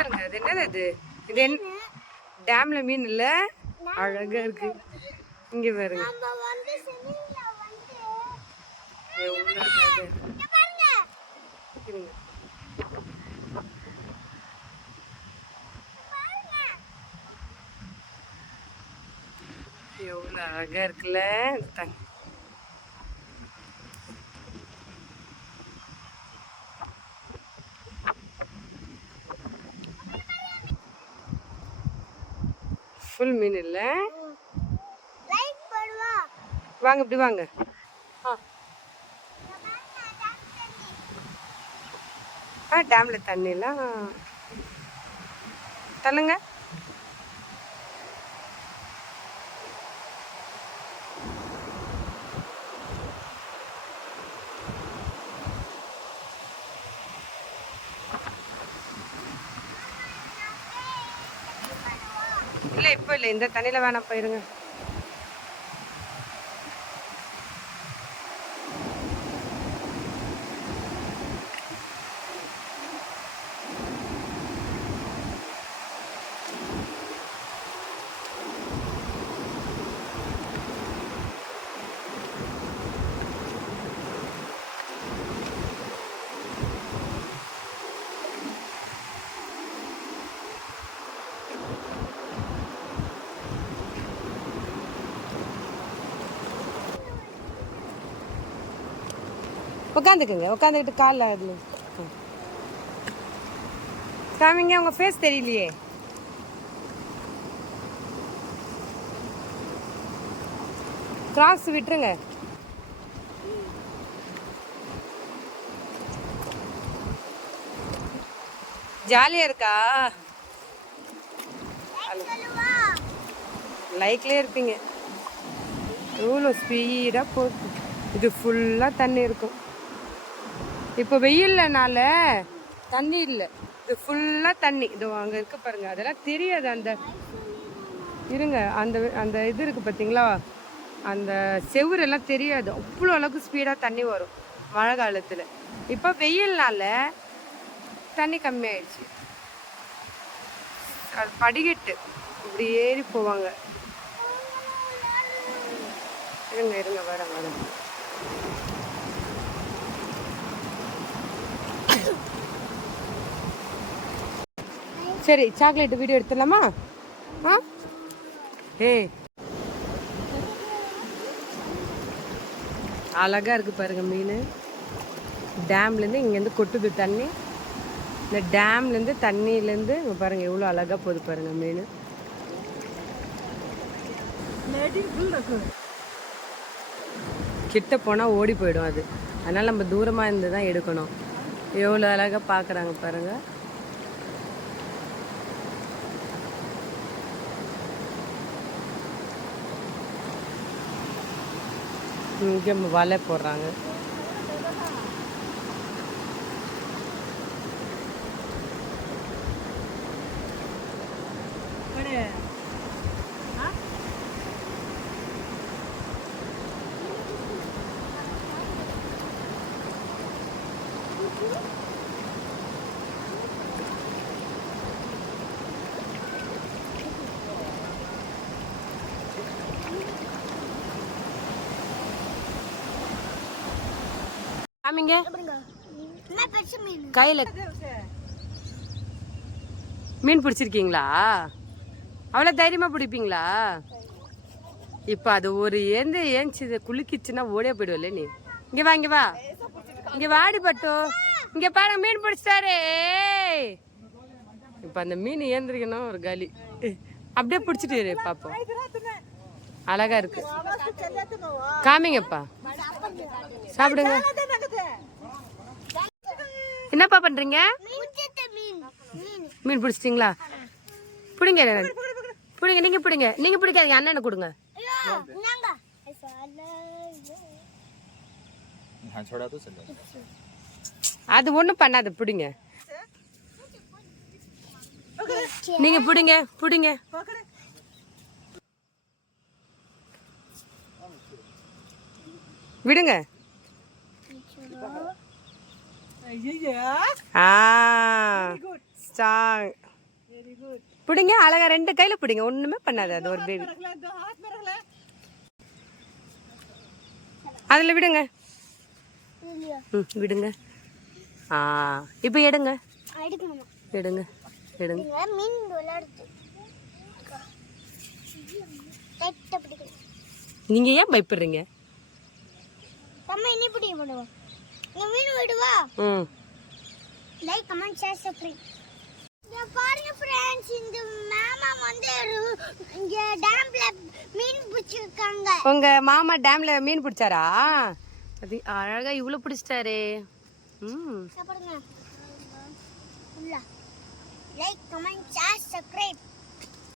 பாருங்க, அது என்னது அது? இது டேம்ல மீன் இல்ல, அழகா இருக்கு. இங்க பாருங்க எவ்வளவு அழகா இருக்கு. எவ்வளவு அழகா இருக்குல்ல. ஃபுல் மீன் இல்ல. வாங்க இப்படி வாங்க. டேம்ல தண்ணிலாம் தள்ளுங்க. இல்ல இப்போ இல்ல, இந்த தண்ணியில வேணாம், போயிருங்க. உட்காந்துக்குங்க, உட்காந்துக்கிட்டு காலில் அதில் காமிங்க. உங்கள் ஃபேஸ் தெரியலையே. கிராஸ் விட்டுருங்க. ஜாலியாக இருக்கா? லைக்லேயே இருப்பீங்க. எவ்வளோ ஸ்பீடாக போகுது. இது ஃபுல்லாக தண்ணி இருக்கும். இப்போ வெயில்லனால தண்ணி இல்லை, இது ஃபுல்லாக தண்ணி. இது அங்கே இருக்கு பாருங்க, அதெல்லாம் தெரியாது. அந்த இருங்க, அந்த அந்த இது இருக்குது பார்த்தீங்களா, அந்த செவுரெல்லாம் தெரியாது. அவ்வளோ அளவுக்கு ஸ்பீடாக தண்ணி வரும் மழை காலத்தில். இப்போ வெயில்னால தண்ணி கம்மியாயிடுச்சு. அது படிக்கட்டு இப்படி ஏறி போவாங்க. இருங்க இருங்க, வரேன் வரேன். சரி, சாக்லேட் வீடியோ எடுத்துடலாமா? ஏய், அழகா இருக்கு பாருங்க மீன். டேம்லேருந்து இங்கேருந்து கொட்டுது தண்ணி. இந்த டேம்லேருந்து தண்ணியிலேருந்து பாருங்க எவ்வளோ அழகா போகுது பாருங்க மீன். கிட்ட போனால் ஓடி போயிடும் அது, அதனால் நம்ம தூரமாக இருந்து தான் எடுக்கணும். எவ்வளோ அழகாக பார்க்குறாங்க பாருங்க. இங்கே வலை போடுறாங்க. காமிங்க கையில். மீன் பிடிச்சிருக்கீங்களா? அவ்வளோ தைரியமாக பிடிப்பீங்களா? இப்போ அது ஒரு ஏஞ்சி குளிக்கிச்சுன்னா ஓடியா போயிடுவல்ல நீ. இங்கே வா, இங்கே வா, இங்கே வாடி பட்டு. இங்கே பாருங்க, மீன் பிடிச்சிட்டாரு. இப்போ அந்த மீன் ஏந்திரிக்கணும் ஒரு காலி. அப்படியே பிடிச்சிட்டு பாப்போம். அழகா இருக்கு. காமிங்கப்பா, சாப்பிடுங்க. என்னப்பா பண்றீங்க? மீன் பிடிச்சிட்டீங்களா? பிடிங்க பிடிங்க, நீங்க பிடிங்க. நீங்க பிடிக்காதீங்க, அண்ணனை கொடுங்க. அது ஒண்ணும் பண்ணாது, பிடிங்க. நீங்க பிடிங்க பிடிங்க. விடுங்க. ஸ்ட்ராங். பிடிங்க அழகா 2 கையில பிடிங்க, ஒண்ணுமே பண்ணாது அது ஒரு பேபி. அதுல விடுங்க. விடுங்க. இப்போ எடுங்க. எடுங்க எடுங்க. நீங்க ஏன் பயப்படுறீங்க? பாருங்க फ्रेंड्स, இந்த மாமா வந்து இங்க டேம்ல மீன் பிடிச்சிருக்காங்க. உங்க மாமா டேம்ல மீன் பிடிச்சாரா? அது அழகா இவ்வளவு பிடிச்சிட்டாரே. பாருங்க. Like comment share subscribe.